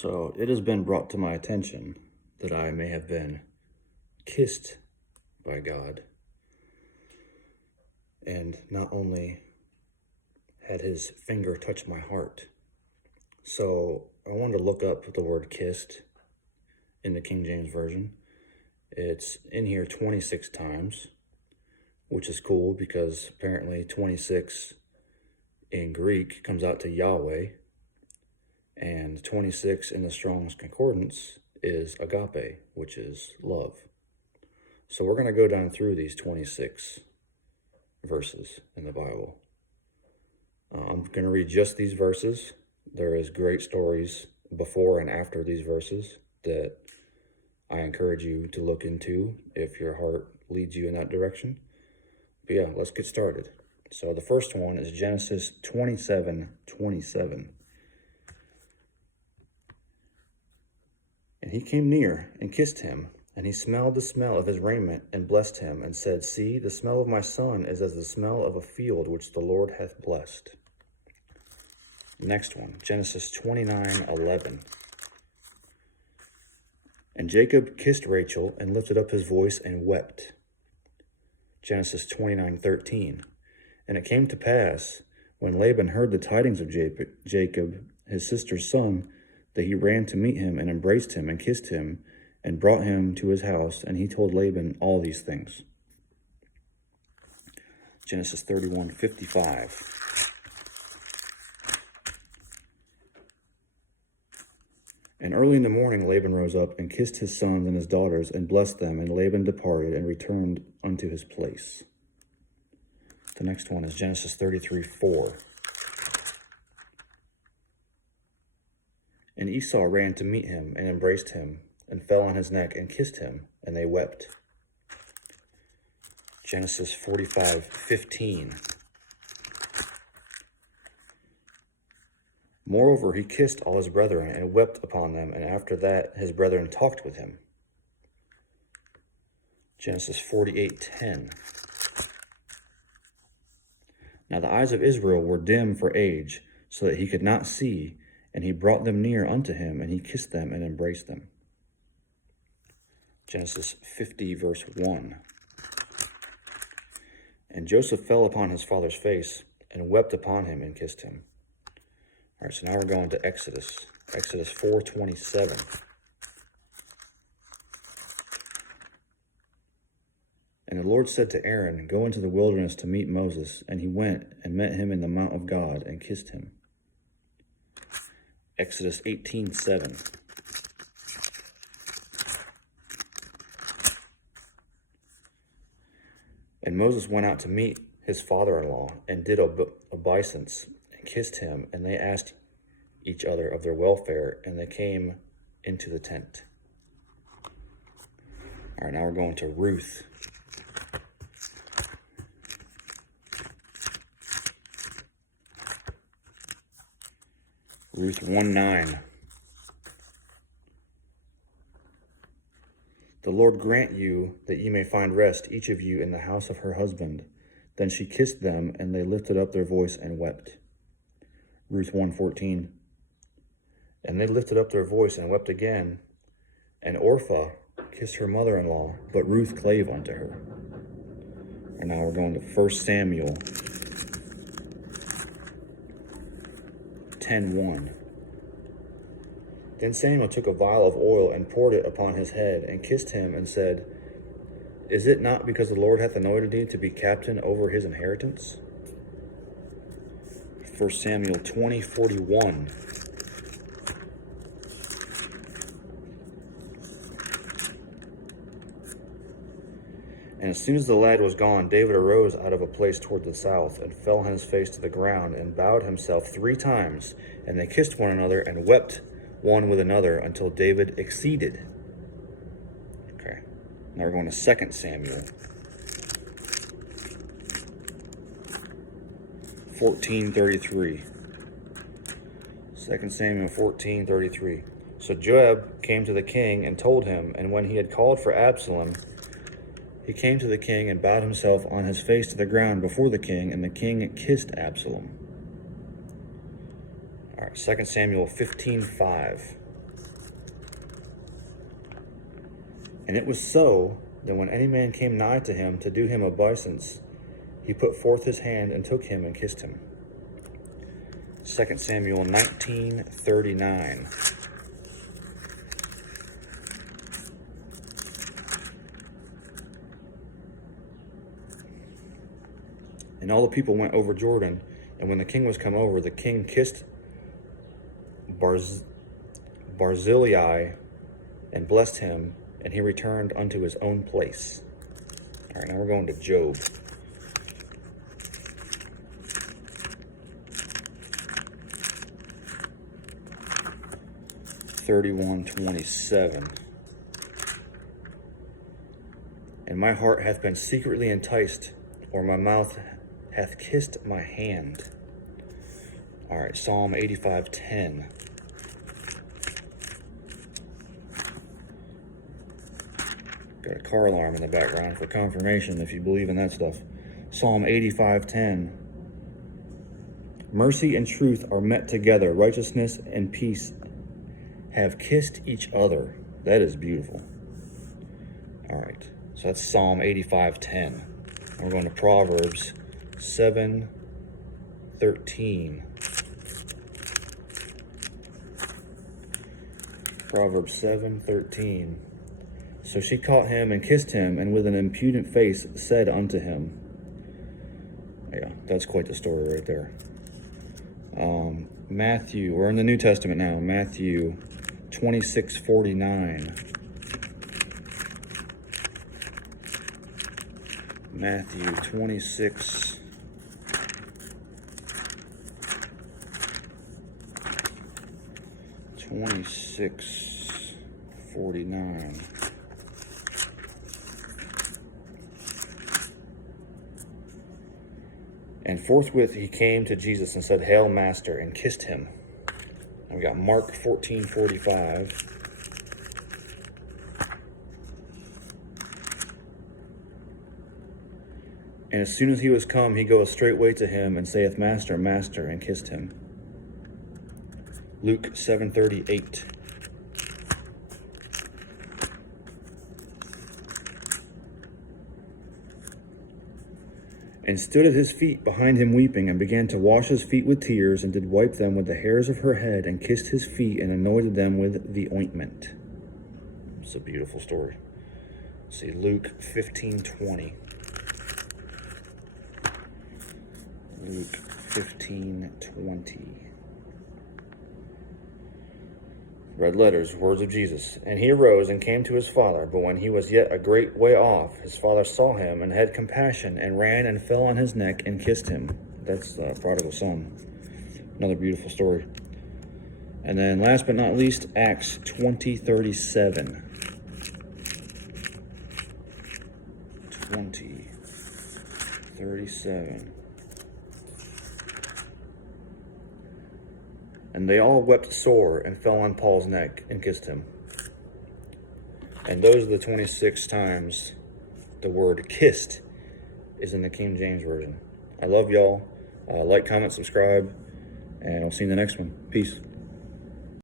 So it has been brought to my attention that I may have been kissed by God, and not only had his finger touch my heart. So I wanted to look up the word kissed in the King James Version. It's in here 26 times, which is cool because apparently 26 in Greek comes out to Yahweh, and 26 in the Strong's Concordance is agape, which is love. So we're going to go down through these 26 verses in the Bible. I'm going to read just these verses. There is great stories before and after these verses that I encourage you to look into if your heart leads you in that direction. But yeah, let's get started. So the first one is Genesis 27:27. And he came near and kissed him, and he smelled the smell of his raiment and blessed him, and said, See, the smell of my son is as the smell of a field which the Lord hath blessed. Next one, Genesis 29:11. And Jacob kissed Rachel and lifted up his voice and wept. Genesis 29:13. And it came to pass, when Laban heard the tidings of Jacob, his sister's son, that he ran to meet him and embraced him and kissed him and brought him to his house, and he told Laban all these things. Genesis 31:55. And early in the morning Laban rose up and kissed his sons and his daughters and blessed them, and Laban departed and returned unto his place. The next one is Genesis 33:4. And Esau ran to meet him and embraced him and fell on his neck and kissed him, and they wept. Genesis 45:15. Moreover, he kissed all his brethren and wept upon them, and after that his brethren talked with him. Genesis 48:10. Now the eyes of Israel were dim for age, so that he could not see, and he brought them near unto him, and he kissed them and embraced them. Genesis 50:1. And Joseph fell upon his father's face and wept upon him and kissed him. All right, so now we're going to Exodus. Exodus 4:27. And the Lord said to Aaron, Go into the wilderness to meet Moses. And he went and met him in the mount of God and kissed him. Exodus 18:7. And Moses went out to meet his father-in-law and did obeisance and kissed him, and they asked each other of their welfare, and they came into the tent. All right, now we're going to Ruth. Ruth 1:9. The Lord grant you that ye may find rest, each of you in the house of her husband. Then she kissed them, and they lifted up their voice and wept. Ruth 1:14. And they lifted up their voice and wept again. And Orpah kissed her mother-in-law, but Ruth clave unto her. And now we're going to 1 Samuel 10:1. Then Samuel took a vial of oil and poured it upon his head and kissed him and said, Is it not because the Lord hath anointed thee to be captain over his inheritance? 1 Samuel 20:41. And as soon as the lad was gone, David arose out of a place toward the south, and fell on his face to the ground, and bowed himself 3 times. And they kissed one another, and wept one with another, until David exceeded. Okay, now we're going to 2 Samuel 14:33. 2 Samuel 14:33. So Joab came to the king and told him, and when he had called for Absalom, he came to the king and bowed himself on his face to the ground before the king, and the king kissed Absalom. All right, 2 Samuel 15:5. And it was so that when any man came nigh to him to do him obeisance, he put forth his hand and took him and kissed him. 2 Samuel 19:39. And all the people went over Jordan, and when the king was come over, the king kissed Barzillai and blessed him, and he returned unto his own place. All right, now we're going to Job. (31:27). And my heart hath been secretly enticed, or my mouth hath kissed my hand. All right, Psalm 85:10. Got a car alarm in the background for confirmation if you believe in that stuff. Psalm 85:10. Mercy and truth are met together. Righteousness and peace have kissed each other. That is beautiful. All right, so that's Psalm 85:10. We're going to Proverbs 7:13. Proverbs 7:13. So she caught him and kissed him, and with an impudent face said unto him. Yeah, that's quite the story right there. Matthew, we're in the New Testament now. Matthew 26:49. Matthew 26:49. And forthwith he came to Jesus and said, Hail, Master, and kissed him. And we got Mark 14:45. And as soon as he was come, he goeth straightway to him, and saith, Master, Master, and kissed him. Luke 7:38. And stood at his feet behind him weeping, and began to wash his feet with tears, and did wipe them with the hairs of her head, and kissed his feet, and anointed them with the ointment. It's a beautiful story. Let's see, Luke 15:20. Luke 15:20. Red letters, words of Jesus. And he arose and came to his father, but when he was yet a great way off, his father saw him and had compassion, and ran and fell on his neck and kissed him. That's the prodigal son. Another beautiful story. And then last but not least, Acts 20:37. 20:37. And they all wept sore and fell on Paul's neck and kissed him. And those are the 26 times the word kissed is in the King James Version. I love y'all. Like, comment, subscribe, and I'll see you in the next one. Peace.